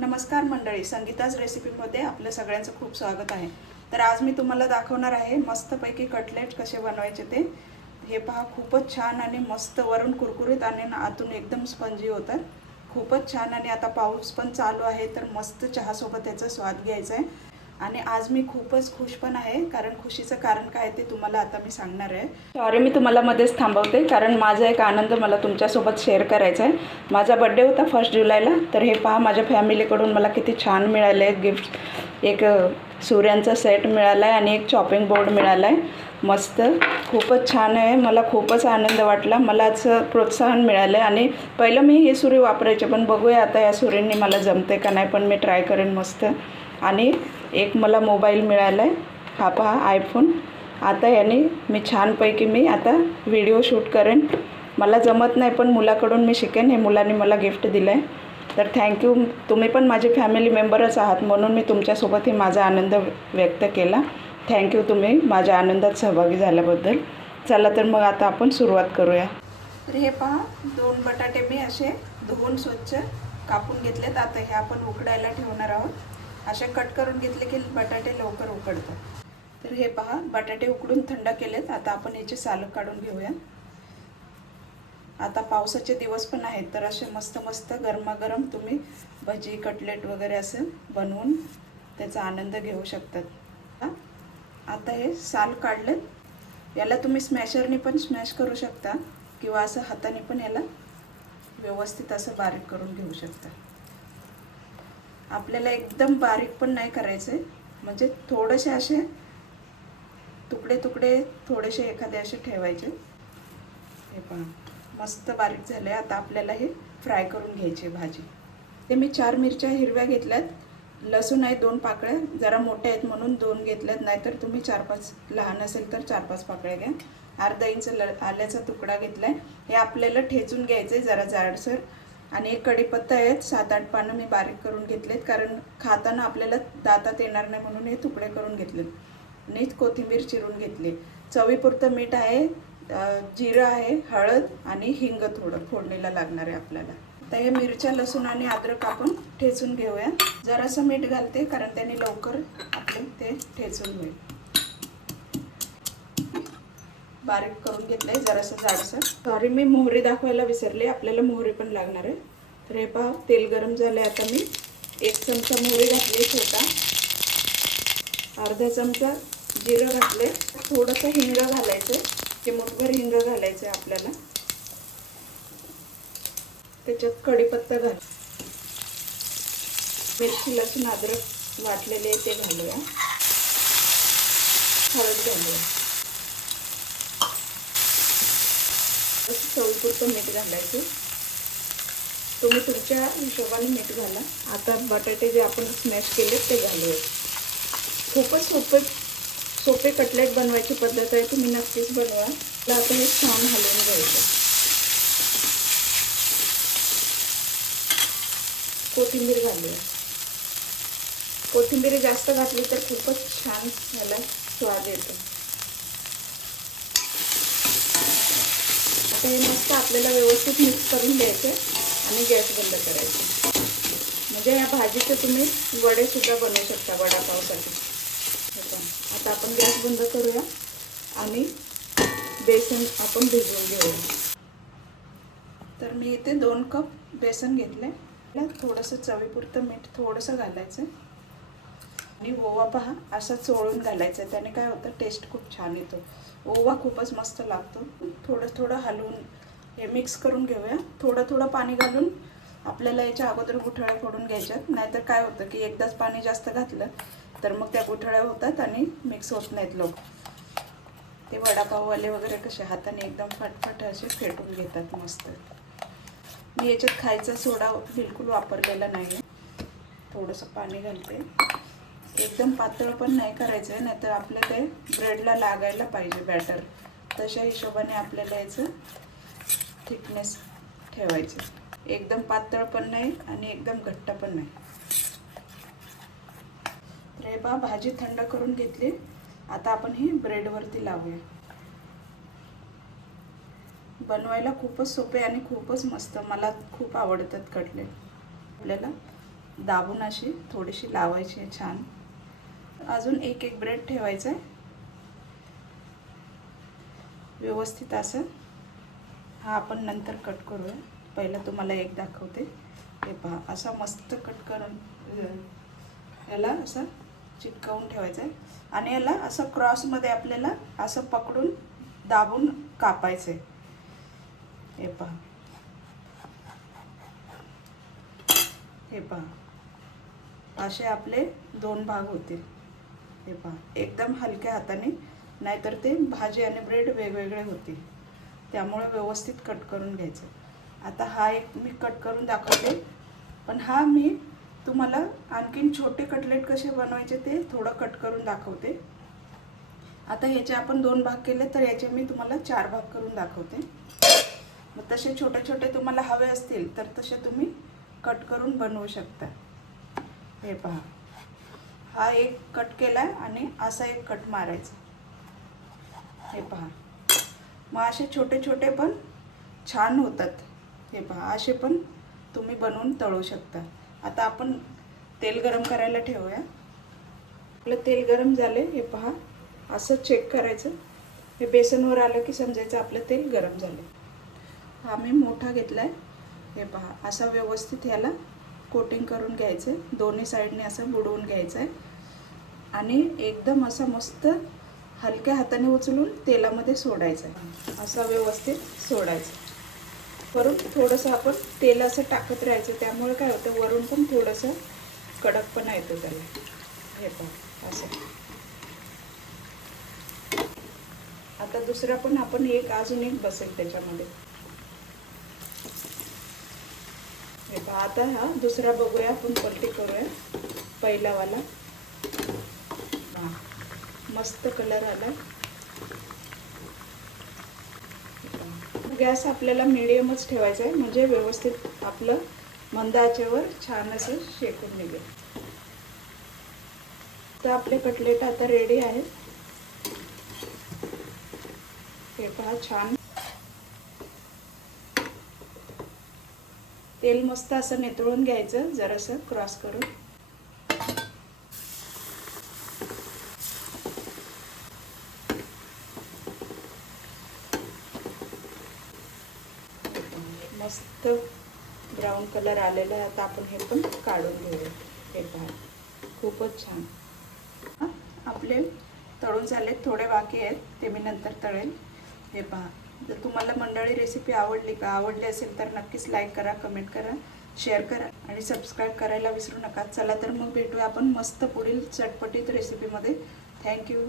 नमस्कार मंडळी, संगीताज रेसिपीमध्ये आपल्या सगळ्यांचं खूप स्वागत आहे। तर आज मी तुम्हाला दाखवणार आहे मस्तपैकी कटलेट कसे बनवायचे ते। हे पहा, खूपच छान आणि मस्त, वरून कुरकुरीत आणि आतून एकदम स्पंजी होतात। खूपच छान। आणि आता पाऊस पण चालू आहे तर मस्त चहा सोबत याचा स्वाद घ्यायचा आहे। आणि आज मी खूपच खुश पण आहे, कारण खुशीचं कारण काय ते तुम्हाला आता मी सांगणार आहे। सॉरी, मी तुम्हाला मध्येच थांबवते कारण माझा एक आनंद मला तुमच्यासोबत शेअर करायचा आहे। माझा बर्थडे होता 1 जुलैला, तर हे पहा माझ्या फॅमिलीकडून मला किती छान मिळाले गिफ्ट। एक सूर्यांचा सेट मिळाला आहे आणि एक चॉपिंग बोर्ड मिळाला आहे। मस्त, खूपच छान आहे। मला खूपच आनंद वाटला, मला असं प्रोत्साहन मिळालं। आणि पहिलं मी हे सुरी वापरायचे, पण बघूया आता या सुरींनी मला जमते का नाही, पण मी ट्राय करेन मस्त। आणि एक मला मोबाईल मिळाला आहे, हा पहा आयफोन। आता याने मी छानपैकी मी आता व्हिडिओ शूट करेन। मला जमत नाही पण मुलाकडून मी शिकेन, हे मुलांनी मला गिफ्ट दिलं आहे। तर थँक्यू, तुम्ही पण माझे फॅमिली मेंबरच आहात म्हणून मी तुमच्यासोबतही माझा आनंद व्यक्त केला। थँक्यू तुम्ही माझ्या आनंदात सहभागी झाल्याबद्दल। चला तर मग आता आपण सुरुवात करूया। तर हे पहा, 2 बटाटे मी असे धुवून स्वच्छ कापून घेतलेत। आता हे आपण उकडायला ठेवणार आहोत। असे कट करून घेतले की बटाटे लवकर उकडतात। तर हे पहा, बटाटे उकडून थंड केलेत। आता आपण याचे साल काढून घेऊया। आता पावसाचे दिवस पण आहेत, तर असे मस्त मस्त गरमागरम तुम्ही भजी, कटलेट वगैरे असं बनवून त्याचा आनंद घेऊ शकतात। आता हे साल काढलेत, याला तुम्ही स्मॅशरने पण स्मॅश करू शकता किंवा असं हाताने पण याला व्यवस्थित असं बारीक करून घेऊ शकता। आपल्याला एकदम बारीक पण नाही करायचे, म्हणजे थोडेसे असे तुकडे तुकडे थोडेसे एखादे असे ठेवायचे। हे पहा, मस्त बारीक झाले। आता आपल्याला हे फ्राय करून घ्यायची भाजी। ते मी 4 मिरच्या हिरव्या घेतल्यात, लसूण आहे 2 पाकळ्या, जरा मोठ्या आहेत म्हणून 2 घेतल्यात, नाहीतर तुम्ही 4-5, लहान असेल तर 4-5 पाकळ्या घ्या। अर्धा इंच आल्याचा तुकडा घेतलाय, हे आपल्याला ठेचून घ्यायचे जरा जाडसर। आणि एक कढीपत्ता आहेत 7-8 पानं मी बारीक करून घेतलेत, कारण खाताना आपल्याला दातात येणार नाही म्हणून हे तुकडे करून घेतलेत। आणि कोथिंबीर चिरून घेतली, चवीपुरतं मीठ आहे, जिरं आहे, हळद आणि हिंग थोडं फोडणीला लागणार आहे आपल्याला। आता हे मिरच्या, लसूण आणि अद्रक आपण ठेचून घेऊया। जरासं मीठ घालते कारण त्याने लवकर आपले ते ठेचून होईल। बारीक करून घेतलंय जरासं जाडसर। सॉरी, मी मोहरी दाखवायला विसरले, आपल्याला मोहरी पण लागणार आहे। तर हे पहा, तेल गरम झालंय। आता मी 1 चमचा मोहरी घातली छोटा, अर्धा चमचा जिरं घातले, थोडंसं हिंग घालायचं, चिमूटभर हिंग घालायचं आपल्याला। त्याच्यात कढीपत्ता घाल, मिरची, लसूण, अद्रक वाटलेले ते घालूया, हळद घालूया, चवीपुरतं मीठ घालायचं, तुम्ही तुमच्या हिशोबाने मीठ घाला। आता बटाटे जे आपण स्मॅश केले ते घालूया। खूपच सोपे कटलेट बनवायची पद्धत आहे, तुम्ही नक्कीच बनवा। आता हे छान हलवून घ्यायचं। कोथिंबीर घालूया, कोथिंबीर जास्त घातली तर खूपच छान याला स्वाद येतो। आता हे मस्त आपल्याला व्यवस्थित मिक्स करून द्यायचे आणि गॅस बंद करायचे। म्हणजे या भाजीचे तुम्ही वडे सुद्धा बनवू शकता, वडापावसाठी। आता आपण गॅस बंद करूया आणि बेसन आपण भिजवून घेऊया। तर मी इथे 2 कप बेसन घेतले, थोडंसं चवीपुरतं मीठ थोडंसं घालायचं आणि ओवा पहा असा चोळून घालायचा, त्याने काय होतं, टेस्ट खूप छान येतो। ओवा खूपच मस्त लागतो। थोडं हलवून हे मिक्स करून घेऊया। थोडं पाणी घालून आपल्याला याच्या अगोदर गुठळ्या फोडून घ्यायच्यात, नाहीतर काय होतं की एकदाच पाणी जास्त घातलं तर मग त्या गुठळ्या होतात आणि मिक्स होत नाहीत लवकर। ते वडापाववाले वगैरे कसे हाताने एकदम फटफट असे फेटून घेतात मस्त। मी याच्यात खायचा सोडा बिलकुल वापरलेला नाही, थोडंसं पाणी घालते। एकदम पातळ पण नाही करायचं आहे, नाहीतर आपल्या ते ब्रेडला लागायला पाहिजे बॅटर, तशा हिशोबाने आपल्याला याचं थिकनेस ठेवायचं। एकदम पातळ पण नाही आणि एकदम घट्ट पण नाही। तर हे पहा, भाजी थंड करून घेतली। आता आपण ही ब्रेडवरती लावूया। बनवायला खूपच सोपे आणि खूपच मस्त, मला खूप आवडतात कटलेट। आपल्याला दाबून अशी थोडीशी लावायची आहे छान. अजून एक एक ब्रेड ठेवायचा आहे व्यवस्थित असं. हा आपण नंतर कट करूया, पहिलं तुम्हाला एक दाखवते. हे पहा, असा मस्त कट करून याला असं चिटकवून ठेवायचं आहे आणि याला असं क्रॉसमध्ये आपल्याला असं पकडून दाबून कापायचं आहे. हे पहा, हे पहा, असे आपले 2 भाग होतील. हे पहा, एकदम हलक्या हाताने, नाहीतर ते भाजी आणि ब्रेड वेगवेगळे होतील. त्यामुळे व्यवस्थित कट करून घ्यायचं. आता हा एक मी कट करून दाखवते, पण हा मी तुम्हाला आणखीन छोटे कटलेट कसे बनवायचे ते थोडं कट करून दाखवते. आता ह्याचे आपण 2 भाग केले, तर याचे मी तुम्हाला 4 भाग करून दाखवते. मग तसे छोटे छोटे तुम्हाला हवे असतील तर तसे तुम्ही कट करून बनवू शकता. हे पहा, हा एक कट केला आणि असा एक कट मारायचा. हे पहा, मग असे छोटे छोटे पण छान होतात. हे पहा, असे पण तुम्ही बनवून तळू शकता. आता आपण तेल गरम करायला ठेवूया. आपलं तेल गरम झाले. हे पहा, असं चेक करायचं. हे बेसनवर आलं की समजायचं आपलं तेल गरम झालं. हा मी मोठा घेतला आहे. हे पहा, असा व्यवस्थित याला कोटिंग करून घ्यायचं आहे. दोन्ही साईडने असं बुडवून घ्यायचं आहे आणि एकदम असं मस्त हलक्या हाताने उचलून तेलामध्ये सोडायचं आहे. असं व्यवस्थित सोडायचं. वरून थोडंसं आपण तेल असं टाकत राहायचं, त्यामुळे काय होतं वरून पण थोडंसं कडकपणा येतो त्याला. हे पहा, असं. आता दुसरा पण आपण अजून एक बसेल त्याच्यामध्ये. हे पहा, आता हा दुसरा बघूया आपण, पलटी करूया. पहिलावाला हां, मस्त कलर आला. गॅस आपल्याला मिडियमच ठेवायचा आहे, म्हणजे व्यवस्थित आपलं मंद आचेवर छान असं शेकून निघेल. तर आपले कटलेट आता रेडी आहेत. हे पहा, छान तेल मस्त असं नितळून घ्यायचं, जरासं क्रॉस करून. मस्त ब्राऊन कलर आलेला आहे. आता आपण हे पण काढून घेऊया. हे पहा, खूपच छान. आपले तळून झाले, थोडे बाकी आहेत, ते मी नंतर तळेल. हे पहा, जर तुम्हाला मंडळी रेसिपी आवडली असेल तर नक्कीच लाईक करा, कमेंट करा, शेअर करा आणि सबस्क्राईब करायला विसरू नका. चला तर मग भेटूया आपण मस्त पुढील चटपटीत रेसिपीमध्ये. थँक्यू.